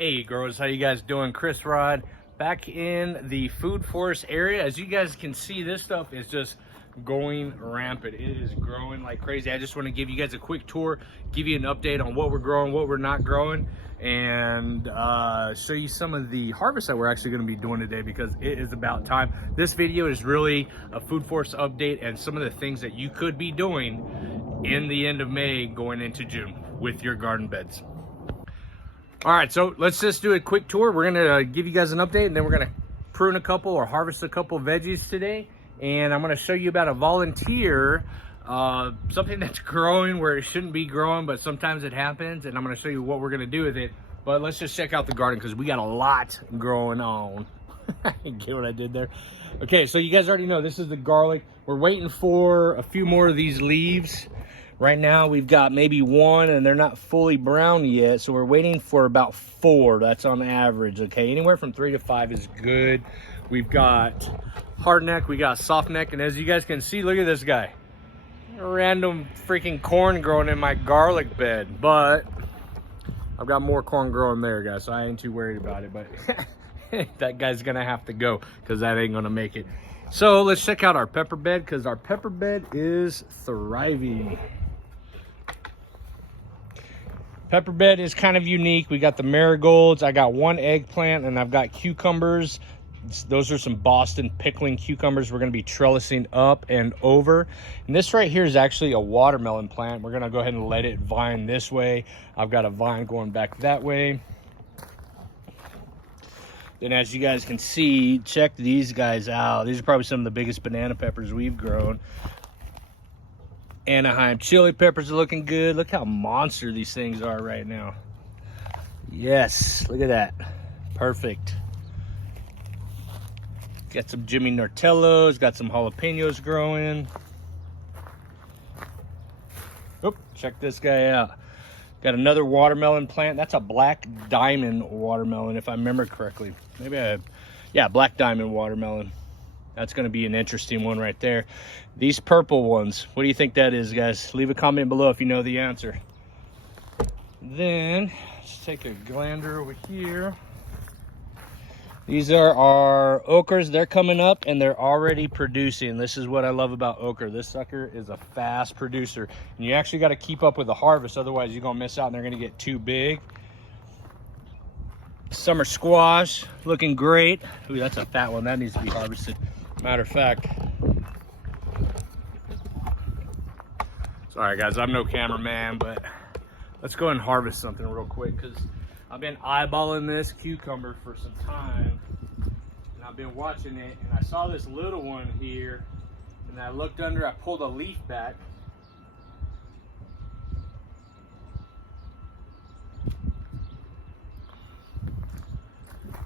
Hey growers, how you guys doing? Chris Rod back in the food forest area. As you guys can see, this stuff is just going rampant. It is growing like crazy. I just want to give you guys a quick tour, give you an update on what we're growing, what we're not growing, and show you some of the harvest that we're actually going to be doing today, because it is about time. This video is really a food forest update and some of the things that you could be doing in the end of May going into June with your garden beds. All right, so let's just do a quick tour. We're gonna give you guys an update, and then we're gonna prune a couple or harvest a couple veggies today. And I'm gonna show you about a volunteer, something that's growing where it shouldn't be growing, but sometimes it happens. And I'm gonna show you what we're gonna do with it. But let's just check out the garden, because we got a lot growing on. Get what I did there? Okay, so you guys already know this is the garlic. We're waiting for a few more of these leaves. Right now we've got maybe one, and they're not fully brown yet, so we're waiting for about 4. That's on average. Okay, anywhere from 3 to 5 is good. We've got hard neck, we got soft neck, and as you guys can see, look at this guy. Random freaking corn growing in my garlic bed, but I've got more corn growing there, guys, so I ain't too worried about it. But that guy's gonna have to go, because that ain't gonna make it. So let's check out our pepper bed, because our pepper bed is thriving. Pepper bed is kind of unique. We got the marigolds, I got 1 eggplant, and I've got cucumbers. Those are some Boston pickling cucumbers we're gonna be trellising up and over. And this right here is actually a watermelon plant. We're gonna go ahead and let it vine this way. I've got a vine going back that way. Then as you guys can see, check these guys out. These are probably some of the biggest banana peppers we've grown. Anaheim chili peppers are looking good. Look how monster these things are right now. Yes, look at that. Perfect. Got some Jimmy Nortellos, got some jalapenos growing. Oop, check this guy out. Got another watermelon plant. That's a black diamond watermelon, if I remember correctly. Yeah, black diamond watermelon. That's going to be an interesting one right there. These purple ones, what do you think that is, guys? Leave a comment below if you know the answer. Then let's take a gander over here. These are our okras. They're coming up and they're already producing. This is what I love about okra. This sucker is a fast producer, and you actually got to keep up with the harvest, otherwise you're going to miss out and they're going to get too big. Summer squash looking great. Ooh, that's a fat one. That needs to be harvested. Matter of fact, sorry guys, I'm no cameraman, but let's go and harvest something real quick, because I've been eyeballing this cucumber for some time, and I've been watching it, and I saw this little one here, and I looked under, I pulled a leaf back.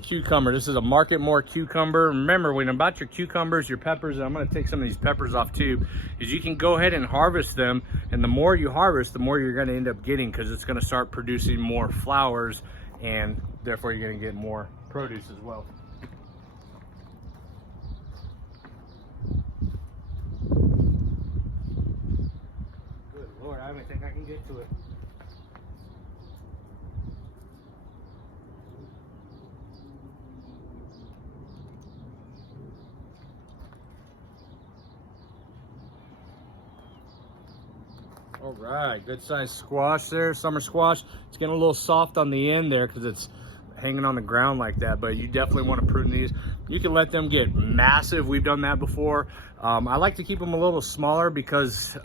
Cucumber. This is a Market More cucumber. Remember, when about your cucumbers, your peppers, and I'm going to take some of these peppers off too, is you can go ahead and harvest them, and the more you harvest, the more you're going to end up getting, because it's going to start producing more flowers, and therefore you're going to get more produce as well. Good Lord, I don't think I can get to it. All right, good sized squash there, summer squash. It's getting a little soft on the end there because it's hanging on the ground like that, but you definitely want to prune these. You can let them get massive. We've done that before. I like to keep them a little smaller, because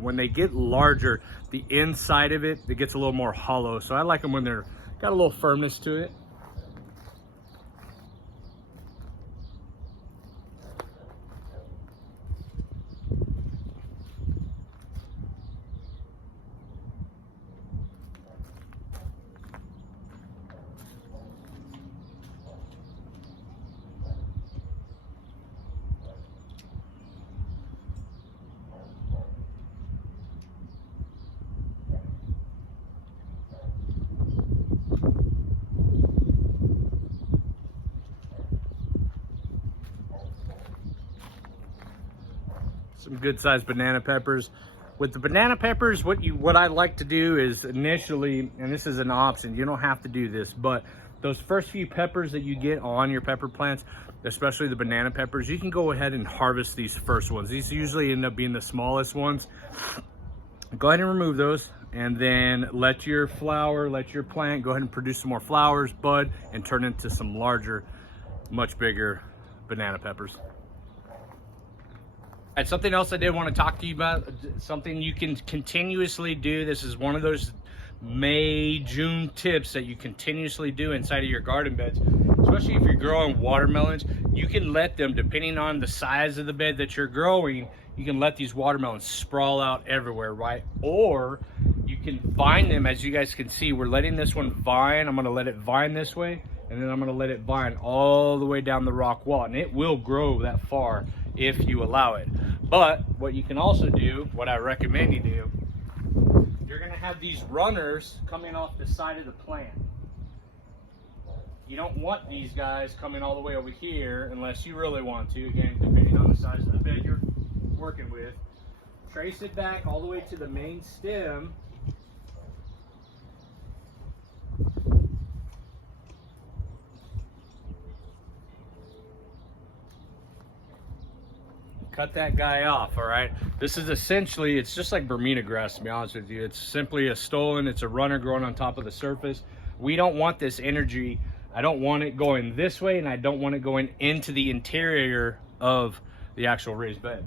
when they get larger, the inside of it gets a little more hollow. So I like them when they're got a little firmness to it. Some good sized banana peppers. With the banana peppers, what I like to do is initially, and this is an option, you don't have to do this, but those first few peppers that you get on your pepper plants, especially the banana peppers, you can go ahead and harvest these first ones. These usually end up being the smallest ones. Go ahead and remove those, and then let your plant go ahead and produce some more flowers, bud, and turn into some larger, much bigger banana peppers. And something else I did want to talk to you about, something you can continuously do. This is one of those May, June tips that you continuously do inside of your garden beds, especially if you're growing watermelons. You can let them, depending on the size of the bed that you're growing, you can let these watermelons sprawl out everywhere, right? Or you can vine them. As you guys can see, we're letting this one vine. I'm going to let it vine this way, and then I'm going to let it vine all the way down the rock wall, and it will grow that far if you allow it. But what you can also do, what I recommend you do, you're going to have these runners coming off the side of the plant. You don't want these guys coming all the way over here unless you really want to, again, depending on the size of the bed you're working with. Trace it back all the way to the main stem. Cut that guy off, all right? This is essentially, it's just like Bermuda grass, to be honest with you. It's simply a stolon, it's a runner growing on top of the surface. We don't want this energy. I don't want it going this way, and I don't want it going into the interior of the actual raised bed.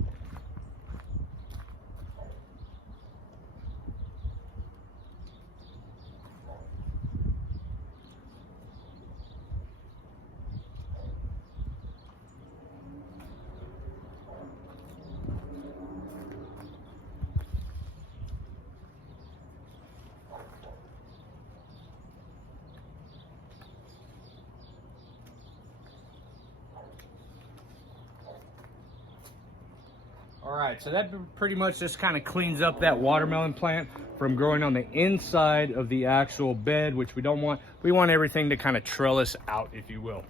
All right, so that pretty much just kind of cleans up that watermelon plant from growing on the inside of the actual bed, which we don't want. We want everything to kind of trellis out, if you will.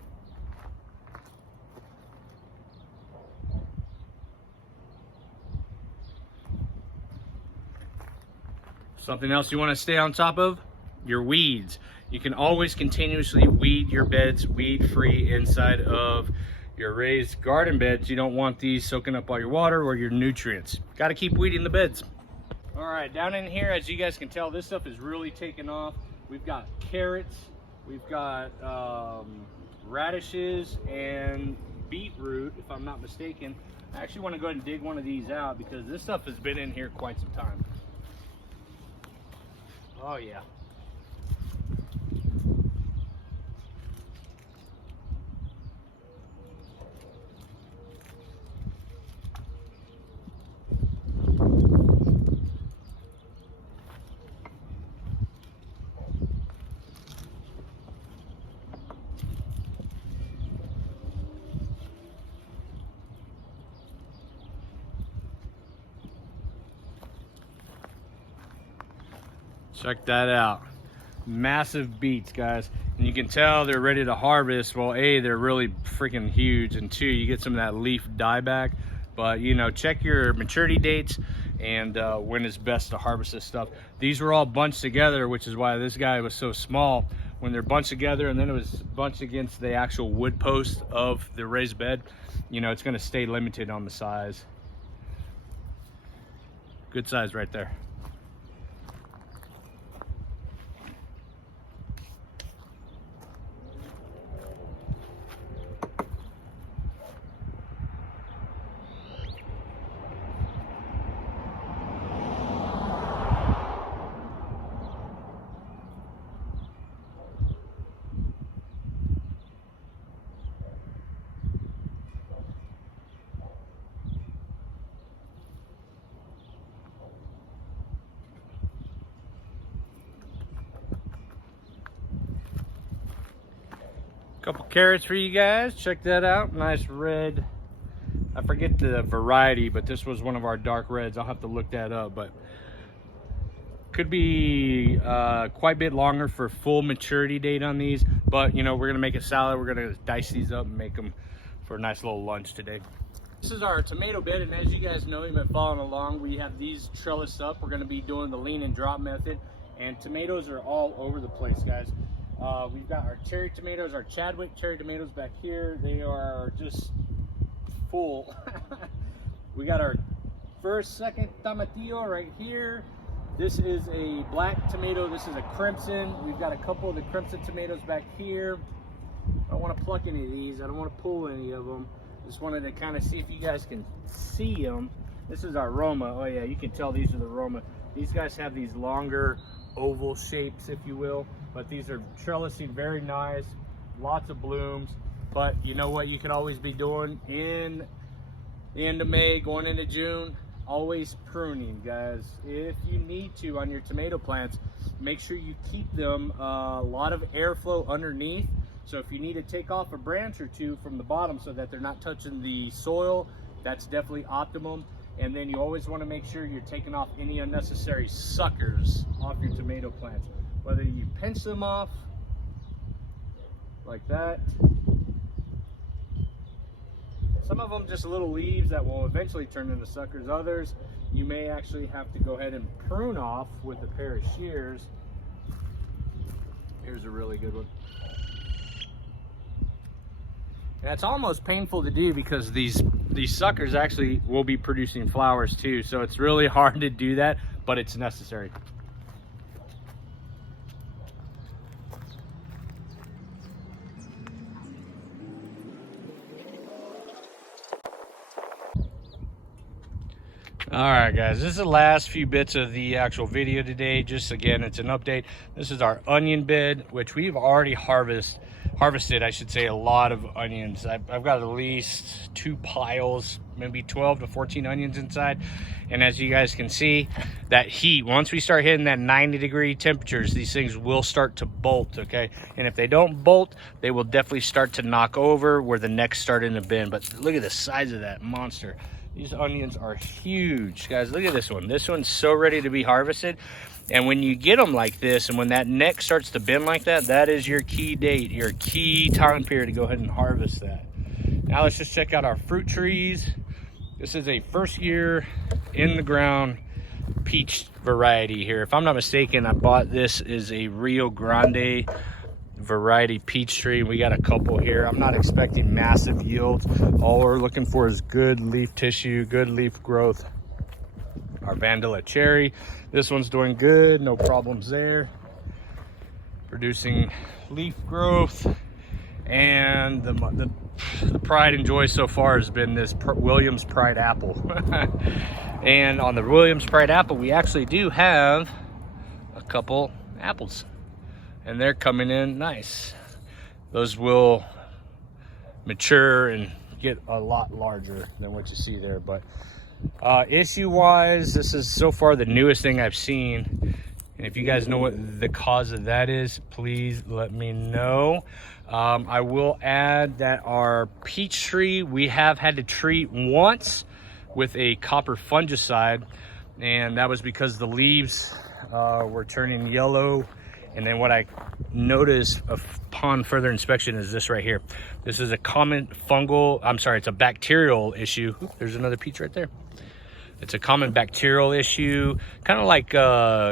Something else you want to stay on top of? Your weeds. You can always continuously weed your beds, weed free inside of your raised garden beds. You don't want these soaking up all your water or your nutrients. Got to keep weeding the beds. All right, down in here, as you guys can tell, this stuff is really taking off. We've got carrots, we've got radishes and beetroot, if I'm not mistaken. I actually want to go ahead and dig one of these out because this stuff has been in here quite some time. Oh yeah. Check that out. Massive beets, guys. And you can tell they're ready to harvest. Well, A, they're really freaking huge, and two, you get some of that leaf dieback. But, you know, check your maturity dates and when it's best to harvest this stuff. These were all bunched together, which is why this guy was so small. When they're bunched together and then it was bunched against the actual wood post of the raised bed, you know, it's going to stay limited on the size. Good size right there. Couple carrots for you guys. Check that out. Nice red. I forget the variety, but this was one of our dark reds. I'll have to look that up, but could be quite a bit longer for full maturity date on these. But you know, we're gonna make a salad. We're gonna dice these up and make them for a nice little lunch today. This is our tomato bed, and as you guys know, you've been following along, we have these trellis up. We're going to be doing the lean and drop method, and tomatoes are all over the place, guys. We've got our cherry tomatoes, our Chadwick cherry tomatoes back here. They are just full. We got our first, second tomatillo right here. This is a black tomato. This is a crimson. We've got a couple of the crimson tomatoes back here. I don't want to pluck any of these. I don't want to pull any of them. Just wanted to kind of see if you guys can see them. This is our Roma. Oh yeah, you can tell these are the Roma. These guys have these longer oval shapes, if you will. But these are trellising very nice. Lots of blooms. But you know what you could always be doing in the end of May, going into June? Always pruning, guys. If you need to on your tomato plants, make sure you keep them a lot of airflow underneath. So if you need to take off a branch or two from the bottom so that they're not touching the soil, that's definitely optimum. And then you always want to make sure you're taking off any unnecessary suckers off your tomato plants. Whether you pinch them off like that. Some of them just little leaves that will eventually turn into suckers. Others, you may actually have to go ahead and prune off with a pair of shears. Here's a really good one. And it's almost painful to do because these suckers actually will be producing flowers too. So it's really hard to do that, but it's necessary. All right, guys, this is the last few bits of the actual video today. Just again, it's an update. This is our onion bed, which we've already harvested, I should say, a lot of onions. I've got at least 2 piles, maybe 12 to 14 onions inside. And as you guys can see, that heat, once we start hitting that 90-degree temperatures, these things will start to bolt, okay? And if they don't bolt, they will definitely start to knock over where the necks start in to bend. But look at the size of that monster. These onions are huge, guys. Look at this one. This one's so ready to be harvested. And when you get them like this, and when that neck starts to bend like that, that is your key date, your key time period to go ahead and harvest that. Now let's just check out our fruit trees. This is a first year in the ground peach variety here. If I'm not mistaken, I bought this as a Rio Grande variety peach tree. We got a couple here. I'm not expecting massive yields. All we're looking for is good leaf tissue, good leaf growth. Our Vanilla cherry, this one's doing good, no problems there. Producing leaf growth. And the pride and joy so far has been this Williams Pride apple. And on the Williams Pride apple, we actually do have a couple apples. And they're coming in nice. Those will mature and get a lot larger than what you see there. But issue wise, this is so far the newest thing I've seen. And if you guys know what the cause of that is, please let me know. I will add that our peach tree, we have had to treat once with a copper fungicide. And that was because the leaves were turning yellow. And then what I noticed upon further inspection is this right here. This is a common it's a bacterial issue. Oop, there's another peach right there. It's a common bacterial issue, kind of like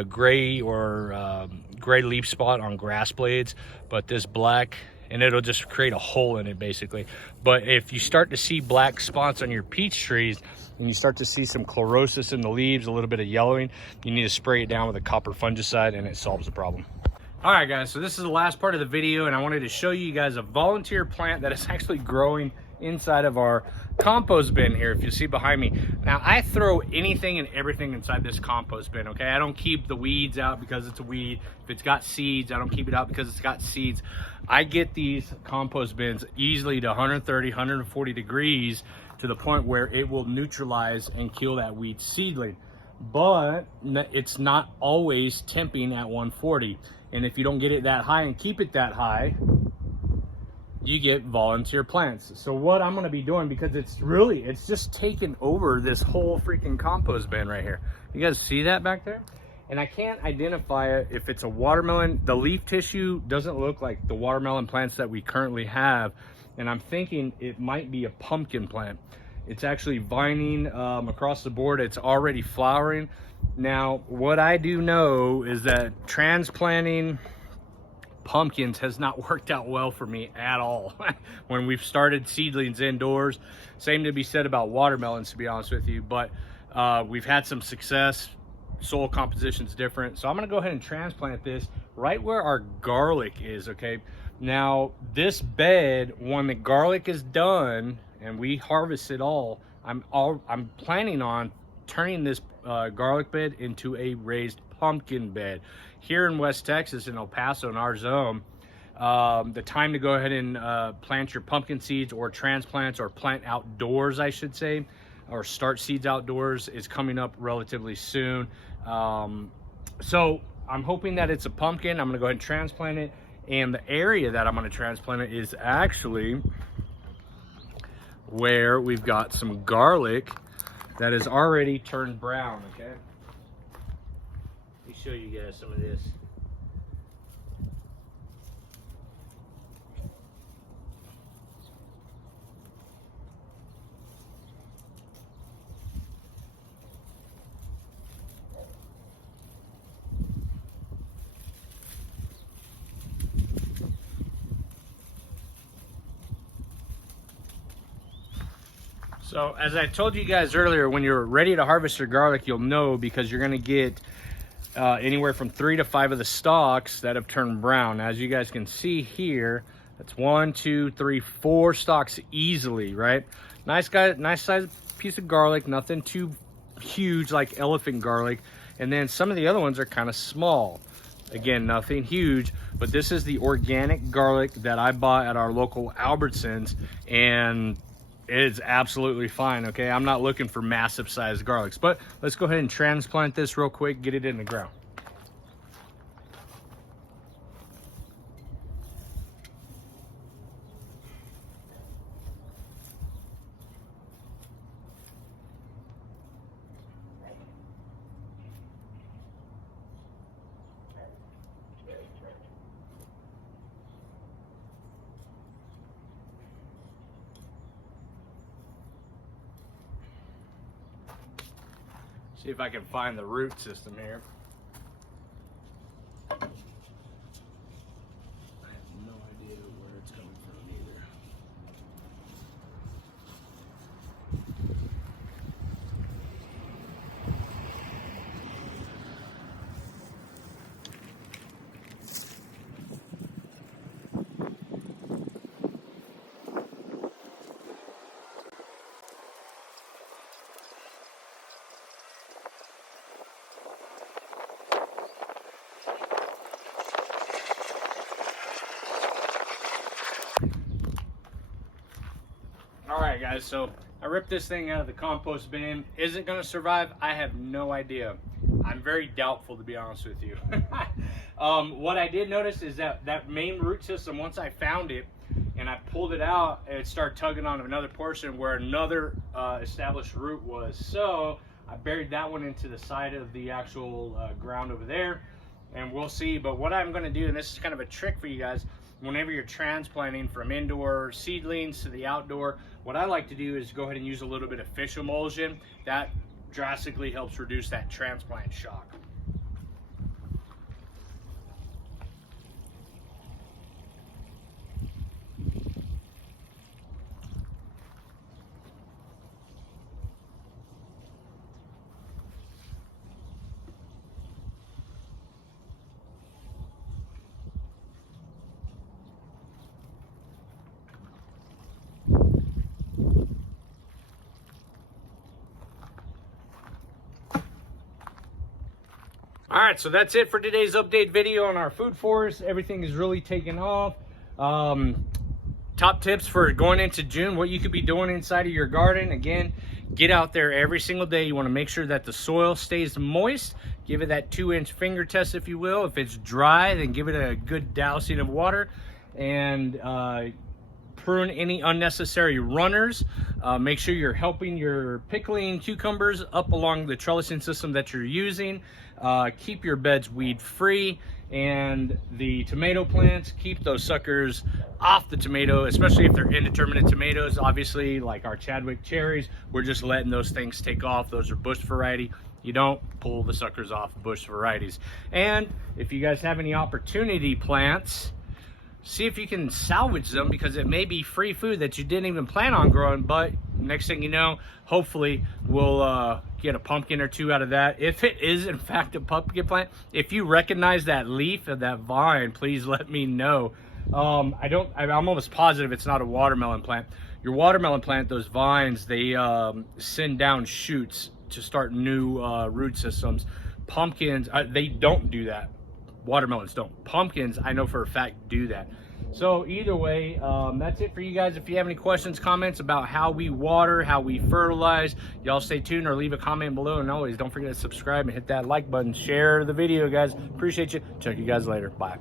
gray or gray leaf spot on grass blades, but this black, and it'll just create a hole in it basically. But if you start to see black spots on your peach trees, and you start to see some chlorosis in the leaves, a little bit of yellowing, you need to spray it down with a copper fungicide and it solves the problem. All right, guys, so this is the last part of the video, and I wanted to show you guys a volunteer plant that is actually growing inside of our compost bin here, if you see behind me. Now, I throw anything and everything inside this compost bin, okay? I don't keep the weeds out because it's a weed. If it's got seeds, I don't keep it out because it's got seeds. I get these compost bins easily to 130, 140 degrees to the point where it will neutralize and kill that weed seedling. But it's not always temping at 140. And if you don't get it that high and keep it that high, you get volunteer plants. So what I'm gonna be doing, because it's just taken over this whole freaking compost bin right here. You guys see that back there? And I can't identify it if it's a watermelon. The leaf tissue doesn't look like the watermelon plants that we currently have. And I'm thinking it might be a pumpkin plant. It's actually vining across the board. It's already flowering. Now, what I do know is that transplanting pumpkins has not worked out well for me at all when we've started seedlings indoors. Same to be said about watermelons, to be honest with you, but we've had some success. Soil composition's different, so I'm gonna go ahead and transplant this right where our garlic is. Okay, now this bed, when the garlic is done and we harvest it all, I'm planning on turning this garlic bed into a raised pumpkin bed. Here in West Texas, in El Paso, in our zone, the time to go ahead and plant your pumpkin seeds or transplants, or plant outdoors, I should say, or start seeds outdoors, is coming up relatively soon. So I'm hoping that it's a pumpkin. I'm gonna go ahead and transplant it, and the area that I'm gonna transplant it is actually where we've got some garlic that has already turned brown. Okay, let me show you guys some of this. So as I told you guys earlier, when you're ready to harvest your garlic, you'll know, because you're gonna get anywhere from 3 to 5 of the stalks that have turned brown. As you guys can see here, that's 1, 2, 3, 4 stalks easily, right? Nice size piece of garlic, nothing too huge like elephant garlic. And then some of the other ones are kind of small. Again, nothing huge, but this is the organic garlic that I bought at our local Albertsons, and it's absolutely fine. Okay, I'm not looking for massive sized garlics, but let's go ahead and transplant this real quick, get it in the ground. See if I can find the root system here. I have no idea where it's coming from either. All right, guys, so I ripped this thing out of the compost bin. Is it gonna survive? I have no idea. I'm very doubtful, to be honest with you. What I did notice is that that main root system, once I found it and I pulled it out, it started tugging on another portion where another established root was. So I buried that one into the side of the actual ground over there, and we'll see. But what I'm gonna do, and this is kind of a trick for you guys, whenever you're transplanting from indoor seedlings to the outdoor, what I like to do is go ahead and use a little bit of fish emulsion. That drastically helps reduce that transplant shock. All right, so that's it for today's update video on our food forest. Everything is really taking off. Top tips for going into June, what you could be doing inside of your garden. Again, get out there every single day. You want to make sure that the soil stays moist. Give it that 2-inch finger test, if you will. If it's dry, then give it a good dousing of water, and prune any unnecessary runners. Make sure you're helping your pickling cucumbers up along the trellising system that you're using. Keep your beds weed free, And the tomato plants, keep those suckers off the tomato, especially if they're indeterminate tomatoes. Obviously, like our Chadwick cherries, we're just letting those things take off. Those are bush variety. You don't pull the suckers off bush varieties. And if you guys have any opportunity plants, see if you can salvage them, because it may be free food that you didn't even plan on growing, but next thing you know, hopefully we'll get a pumpkin or two out of that. If it is in fact a pumpkin plant, if you recognize that leaf of that vine, please let me know. I'm almost positive it's not a watermelon plant. Your watermelon plant, those vines, they send down shoots to start new root systems. Pumpkins, they don't do that. Watermelons don't. Pumpkins, I know for a fact, do that. So either way, that's it for you guys. If you have any questions, comments about how we water, how we fertilize, y'all stay tuned or leave a comment below. And always don't forget to subscribe and hit that like button. Share the video, guys. Appreciate you. Check you guys later. Bye.